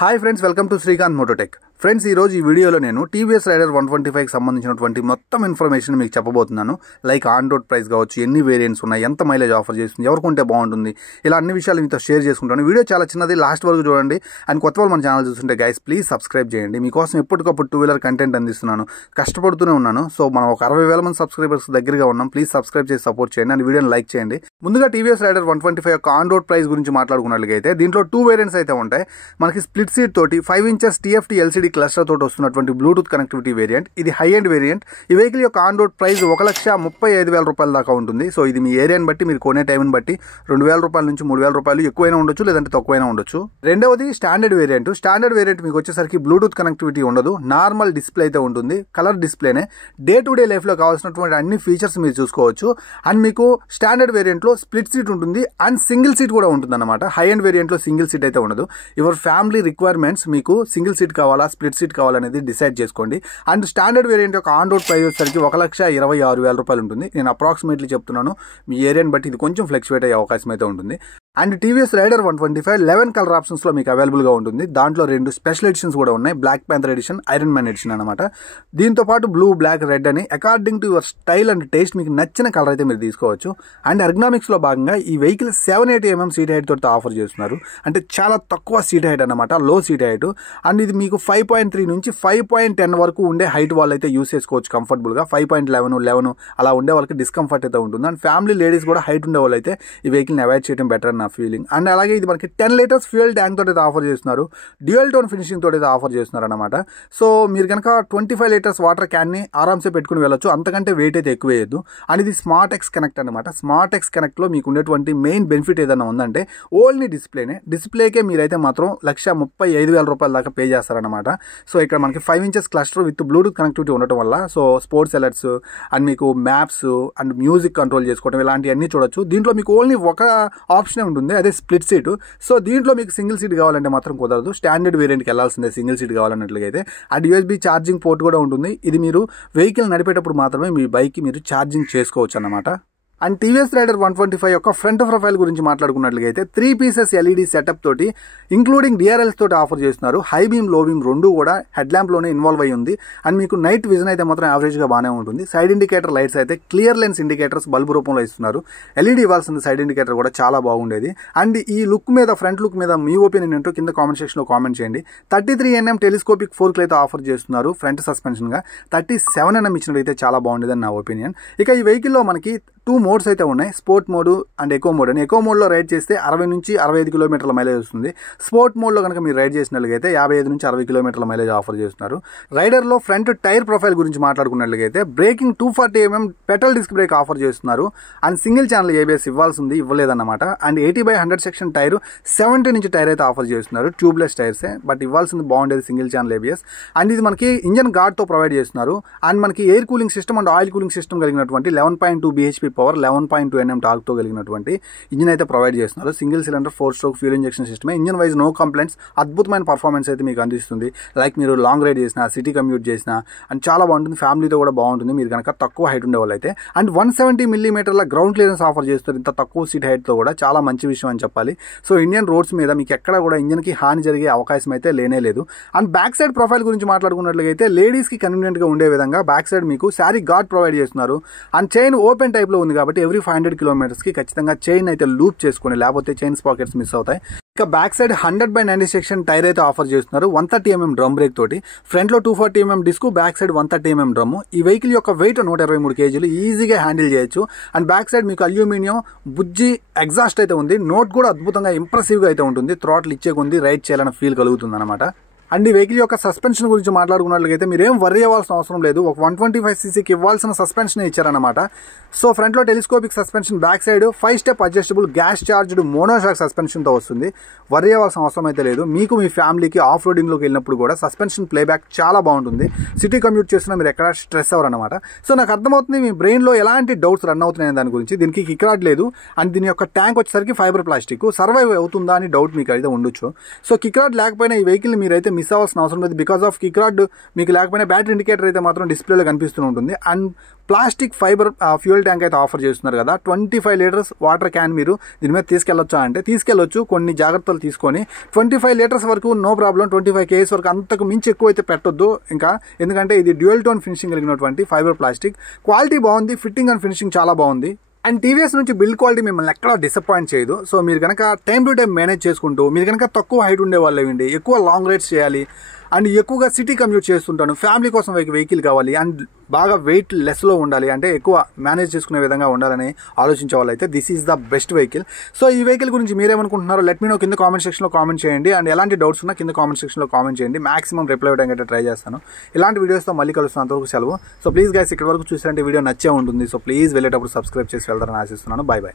Hi friends, welcome to Srikanth Mototech. Friends, ఈరోజు ఈ వీడియోలో నేను టీవీఎస్ రైడర్ 125కి సంబంధించినటువంటి మొత్తం ఇన్ఫర్మేషన్ మీకు చెప్పబోతున్నాను. లైక్ ఆన్ రోడ్ ప్రైస్ కావచ్చు, ఎన్ని వేరియంట్స్ ఉన్నాయి, ఎంత మైలేజ్ ఆఫర్ చేస్తుంది, ఎవరికి ఉంటే బాగుంటుంది, ఇలా అన్ని విషయాలు మీతో షేర్ చేసుకుంటాను. వీడియో చాలా చిన్నది, లాస్ట్ వరకు చూడండి. అండ్ కొత్త వాళ్ళు మన ఛానల్ చూస్తుంటే గైస్ ప్లీజ్ సబ్స్క్రైబ్ చేయండి. మీకోసం ఎప్పటికప్పుడు 2 వీలర్ కంటెంట్ అందిస్తున్నాను, కష్టపడుతూనే ఉన్నాను. సో మనం ఒక 60,000 మంది సబ్స్క్రైబర్స్ దగ్గరగా ఉన్నాం. ప్లీజ్ సబ్స్క్రైబ్ చేసి సపోర్ట్ చేయండి అండ్ వీడియోని లైక్ చేయండి. ముందుగా టీవీఎస్ రైడర్ 125 యొక్క ఆన్ రోడ్ ప్రైస్ గురించి మాట్లాడుకున్నట్లయితే దీంట్లో 2 వేరియంట్స్ అయితే ఉంటాయి. మనకి స్ప్లిట్ సీట్ తోటి 5 ఇంచెస్ TFT LCD క్లస్టర్ తోటి వస్తున్నటువంటి బ్లూటూత్ కనెక్టివిటీ వేరియంట్. ఇది హై ఎండ్ వేరియంట్. ఈ వెహికల్ యొక్క ఆన్ రోడ్ ప్రైస్ 1,35,000 రూపాయల దాకా ఉంటుంది. సో ఇది మీ ఏరియాని బట్టి, మీరు కొనే టైంని బట్టి 2,000 రూపాయల నుంచి 3,000 రూపాయలు ఎక్కువైనా ఉండొచ్చు, లేదంటే తక్కువైనా ఉండొచ్చు. రెండవది స్టాండర్డ్ వేరియంట్. స్టాండర్డ్ వేరియంట్ మీకు వచ్చేసరికి బ్లూటూత్ కనెక్టివిటీ ఉండదు, నార్మల్ డిస్ప్లే అయితే ఉంటుంది. కలర్ డిస్ప్లేనే. డే టు డే లైఫ్ లో కావాల్సినటువంటి అన్ని ఫీచర్స్ మీరు చూసుకోవచ్చు. అండ్ మీకు స్టాండర్డ్ వేరియంట్ లో స్ప్లిట్ సీట్ ఉంటుంది అండ్ సింగిల్ సీట్ కూడా ఉంటుంది అనమాట. హై ఎండ్ వేరియంట్ లో సింగిల్ సీట్ అయితే ఉండదు. యువర్ ఫ్యామిలీ రిక్వైర్మెంట్స్, మీకు సింగిల్ సీట్ కావాలా, స్ప్లిట్ సీట్ కావాలనేది డిసైడ్ చేసుకోండి. అండ్ స్టాండర్డ్ వేరియంట్ యొక్క ఆన్ రోడ్ ప్రైస్ వచ్చేసరికి 1,26,000 రూపాయలు ఉంటుంది. నేను అప్రాక్సిమేట్లీ చెప్తున్నాను, మీ ఏరియాని బట్టి ఇది కొంచెం ఫ్లక్చువేట్ అయ్యే అవకాశం అయితే ఉంటుంది. And TVS Raider 125 11 colour options లో మీకు అవైలబుల్ గా ఉంటుంది. దాంట్లో 2 స్పెషల్ ఎడిషన్స్ కూడా ఉన్నాయి, Black Panther edition, Iron Man edition అనమాట. దీంతో పాటు బ్లూ, బ్లాక్, రెడ్ అని according to your style and taste మీకు నచ్చిన కలర్ అయితే మీరు తీసుకోవచ్చు. అండ్ ఎర్గనామిక్స్ లో భాగంగా ఈ వెహికల్ 780mm సీట్ హైట్ తోటి ఆఫర్ చేస్తున్నారు. అంటే చాలా తక్కువ సీట్ హైట్ అనమాట, లో సీట్ హైట్. అండ్ ఇది మీకు 5.3 నుంచి 5.10 వరకు ఉండే హైట్ వాళ్ళు అయితే యూస్ చేసుకోవచ్చు కంఫర్టబుల్ గా. 5.11 అలా ఉండే వాళ్ళకి డిస్కంఫర్ట్ అయితే ఉంటుంది. అండ్ ఫ్యామిలీ లేడీస్ కూడా హైట్ ఉండే వాళ్ళు అయితే ఈ వెహికల్ ని అవాయిడ్ చేయడం బెటర్ నా ఫీలింగ్. అండ్ అలాగే ఇది మనకి 10 లీటర్స్ ఫ్యూయల్ ట్యాంక్ తోటి అయితే ఆఫర్ చేస్తున్నారు. డ్యూయల్ టోన్ ఫినిషింగ్ తోటి అయితే ఆఫర్ చేస్తున్నారు అనమాట. సో మీరు కనుక 25 లీటర్స్ వాటర్ క్యాన్ ని ఆరామ్సే పెట్టుకుని వెళ్ళొచ్చు, అంతకంటే వెయిట్ అయితే ఎక్కువ వేయద్దు. అండ్ ఇది స్మార్ట్ ఎక్స్ కనెక్ట్ అనమాట. స్మార్ట్ ఎక్స్ కనెక్ట్ లో మీకు ఉండేటువంటి మెయిన్ బెనిఫిట్ ఏదైనా ఉందంటే ఓన్లీ డిస్ప్లేనే. డిస్ప్లేకే మీరైతే మాత్రం 1,35,000 రూపాయల దాకా పే చేస్తారనమాట. సో ఇక్కడ మనకి 5 inches cluster with Bluetooth connectivity ఉండటం వల్ల సో స్పోర్ట్స్ అలర్ట్స్ అండ్ మీకు మ్యాప్స్ అండ్ మ్యూజిక్ కంట్రోల్ చేసుకోవడం ఇలాంటివన్నీ చూడొచ్చు. దీంట్లో మీకు ఓన్లీ ఒక ఆప్షన్ ఉంటుంది, అదే స్ప్లిట్ సీట్. సో దీంట్లో మీకు సింగిల్ సీట్ కావాలంటే మాత్రం కుదరదు. స్టాండర్డ్ వేరియంట్కి వెళ్ళాల్సిందే సింగిల్ సీట్ కావాలన్నట్లయితే. అండ్ USB ఛార్జింగ్ పోర్ట్ కూడా ఉంటుంది. ఇది మీరు వెహికల్ నడిపేటప్పుడు మాత్రమే మీ బైక్కి మీరు ఛార్జింగ్ చేసుకోవచ్చు అన్నమాట. అండ్ టీవీఎస్ రైడర్ 125 యొక్క ఫ్రంట్ ప్రొఫైల్ గురించి మాట్లాడుకున్నట్లయితే 3 పీసెస్ LED సెటప్ తోటి ఇంక్లూడింగ్ DRLs తోటి ఆఫర్ చేస్తున్నారు. హై బీమ్, లో బీమ్ రెండు కూడా హెడ్ ల్యాంప్ లోనే ఇన్వాల్వ్ అయ్యి ఉంది. అండ్ మీకు నైట్ విజన్ అయితే మాత్రం యావరేజ్ గా బాగానే ఉంటుంది. సైడ్ ఇండికేటర్ లైట్స్ అయితే క్లియర్ లెన్స్ ఇండికేటర్స్ బల్బ్ రూపంలో ఇస్తున్నారు. LED ఇవ్వాల్సిన సైడ్ ఇండికేటర్ కూడా చాలా బాగుండేది. అండ్ ఈ లుక్ మీద, ఫ్రంట్ లుక్ మీద మీ ఒపీనియన్ ఏంటో కింద కామెంట్ సెక్షన్ లో కామెంట్ చేయండి. 33mm టెలిస్కోపిక్ ఫోర్క్ అయితే ఆఫర్ చేస్తున్నారు ఫ్రంట్ సస్పెన్షన్ గా. 37mm ఇచ్చినట్లయితే చాలా బాగుండేదని నా ఒపీనియన్. ఇక ఈ వెహికల్ లో మనకి 2 మోడ్స్ అయితే ఉన్నాయి, sport mode and echo mode అని. ఎకో మోడ్ లో రైడ్ చేస్తే 60 నుంచి 65 కిలోమీటర్ల మైలేజ్ వస్తుంది. స్పోర్ట్ మోడ్ లో కనుక మీరు రైడ్ చేసినట్లయితే 55 నుంచి 60 కిలోమీటర్ల మైలేజ్ ఆఫర్ చేస్తున్నారు. రైడర్ లో ఫ్రంట్ టైర్ ప్రొఫైల్ గురించి మాట్లాడుకున్నట్లయితే braking 240mm petal disc brake offer చేస్తున్నారు. అండ్ సింగిల్ ఛానల్ ABS ఇవ్వాల్సింది, ఇవ్వలేదన్నమాట. అండ్ 80/100 సెక్షన్ టైర్ 70 నుంచి టైర్ అయితే ఆఫర్ చేస్తున్నారు. ట్యూబ్లెస్ టైర్సే, బట్ ఇవ్వాల్సింది బాగుండేది సింగిల్ ఛానల్ ABS. అండ్ ఇది మనకి ఇంజన్ గార్డ్ తో ప్రొవైడ్ చేస్తున్నారు. అండ్ మనకి air cooling system and oil cooling system కలిగినటువంటి 11.2 bhp పవర్, 11.2 Nm టార్క్ తో కలిగినటువంటి ఇంజిన్ అయితే ప్రొవైడ్ చేస్తున్నారు. Single cylinder 4 stroke fuel injection system. Engine wise no complaints, అద్భుతమైన పర్ఫార్మెన్స్ అయితే మీకు అందిస్తుంది. లైక్ మీరు లాంగ్ రైడ్ చేసినా, సిటీ కమ్యూట్ చేసినా అండ్ చాలా బాగుంటుంది. ఫ్యామిలీతో కూడా బాగుంటుంది మీరు కనుక తక్కువ హైట్ ఉండే వాళ్ళు అయితే. And 170mm ground clearance offer చేస్తారు ఇంత తక్కువ సీట్ హైట్ తో కూడా. చాలా మంచి విషయం అని చెప్పాలి. సో ఇండియన్ రోడ్స్ మీద మీకు ఎక్కడ కూడా ఇంజిన్ కి హాని జరిగే అవకాశం అయితే లేనే లేదు. అండ్ బ్యాక్ సైడ్ ప్రొఫైల్ గురించి మాట్లాడుకున్నట్లయితే లేడీస్ కి కన్వీనియంట్ గా ఉండే విధంగా బ్యాక్ సైడ్ మీకు శారీ గార్డ్ ప్రొవైడ్ చేస్తున్నారు. అండ్ చైన్ ఓపెన్ టైప్ లో ఉంది కాబట్టి ఎవ్రీ 500 కిలోమీటర్స్ కి ఖచ్చితంగా చైన్ అయితే లూప్ చేసుకుని, లేకపోతే చైన్ పాకెట్స్ మిస్ అవుతాయి. ఇక బ్యాక్ సైడ్ 100/90 సెక్షన్ టైర్ అయితే ఆఫర్ చేస్తున్నారు 130mm డ్రమ్ బ్రేక్ తోటి. ఫ్రంట్ లో 240mm disc, back side 130mm drum. ఈ వెహికల్ యొక్క వెయిట్ 123 kg, ఈజీగా హ్యాండిల్ చేయొచ్చు. అండ్ బ్యాక్ సైడ్ మీకు అల్యూమినియం బుజ్జి ఎగ్జాస్ట్ అయితే ఉంది. నోట్ కూడా అద్భుతంగా ఇంప్రెసివ్ గా అయితే ఉంటుంది. థ్రాటిల్ ఇచ్చే కొంది రైడ్ చేయాలన్న ఫీల్ కలుగుతుంది అనమాట. అండ్ ఈ వెహికల్ యొక్క సస్పెన్షన్ గురించి మాట్లాడుకున్నట్లయితే మీరేం వర్రీ అవ్వాల్సిన అవసరం లేదు. ఒక 125cc ఇవ్వాల్సిన సస్పెన్షన్ ఇచ్చారనమాట. సో ఫ్రంట్ లో telescopic suspension, back side 5 step adjustable gas charged monoshock suspension తో వస్తుంది. వర్రీ అవ్వాల్సిన అవసరం అయితే లేదు. మీకు మీ ఫ్యామిలీకి ఆఫ్ రోడింగ్ లోకి వెళ్ళినప్పుడు కూడా సస్పెన్షన్ ప్లేబ్యాక్ చాలా బాగుంటుంది. సిటీ కమ్యూట్ చేస్తున్నా మీరు ఎక్కడ స్ట్రెస్ అవ్వరు అనమాట. సో నాకు అర్థమవుతుంది మీ బ్రెయిన్ లో ఎలాంటి డౌట్స్ రన్ అవుతున్నాయి దాని గురించి. దీనికి కిక్ రాడ్ లేదు అండ్ దీని యొక్క ట్యాంక్ వచ్చేసరికి ఫైబర్ ప్లాస్టిక్. సర్వైవ్ అవుతుందా అని డౌట్ మీకు అయితే ఉండొచ్చు. సో కిక్ రాడ్ లేకపోయినా ఈ వెహికల్ మీరైతే మిస్ అవ్వాల్సిన అవసరం లేదు. బికాస్ ఆఫ్ కిక్ రాడ్ మీకు లేకపోయినా బ్యాటరీ ఇండికేటర్ అయితే మాత్రం డిస్ప్లేలో కనిపిస్తూ ఉంటుంది. And plastic fibre fuel tank అయితే ఆఫర్ చేస్తున్నారు కదా, 25 లీటర్స్ వాటర్ క్యాన్ మీరు దీని మీద తీసుకెళ్ళొచ్చా అంటే తీసుకెళ్ళొచ్చు. కొన్ని జాగ్రత్తలు తీసుకొని 25 లీటర్స్ వరకు నో ప్రాబ్లం. 25 kgs వరకు అంతకు మించి ఎక్కువ అయితే పెట్టొద్దు ఇంకా, ఎందుకంటే ఇది డ్యూయల్ టోన్ ఫినిషింగ్ కలిగినటువంటి ఫైబర్ ప్లాస్టిక్. క్వాలిటీ బాగుంది, ఫిట్టింగ్ అండ్ ఫినిషింగ్ చాలా బాగుంది. అండ్ టీవీఎస్ నుంచి బిల్డ్ క్వాలిటీ మిమ్మల్ని ఎక్కడా డిసప్పాయింట్ చేయదు. సో మీరు కనుక టైం టు టైం మేనేజ్ చేసుకుంటూ, మీరు కనుక తక్కువ హైట్ ఉండే వాళ్ళు ఇవ్వండి, ఎక్కువ లాంగ్ రైడ్స్ చేయాలి అండ్ ఎక్కువగా సిటీ కమ్యూట్ చేస్తుంటాను, ఫ్యామిలీ కోసం వెహికల్ కావాలి అండ్ బాగా వెయిట్ లెస్లో ఉండాలి, అంటే ఎక్కువ మేనేజ్ చేసుకునే విధంగా ఉండాలని ఆలోచించే వాళ్ళైతే this is the best vehicle. So ఈ వెహికల్ గురించి మీరేమనుకుంటున్నారో లెట్ మీ నో కింద కామెంట్ సెక్షన్లో కామెంట్ చేయండి. అండ్ ఎలాంటి డౌట్స్ ఉన్నా కింద కామెంట్ సెక్షన్లో కామెంట్ చేయండి. మాక్సిమం రిప్లై ఇవ్వడానికి అయితే ట్రై చేస్తాను. ఇలాంటి వీడియోస్తో మళ్ళీ కలుస్తాను. అంతవరకు సెలవు. సో ప్లీజ్ గైస్, ఇక్కడ వరకు చూసారంటే వీడియో నచ్చే ఉంటుంది. సో ప్లీజ్ వెళ్ళేటప్పుడు సబ్స్క్రైబ్ చేసి వెళ్తారని ఆశిస్తున్నాను. By by.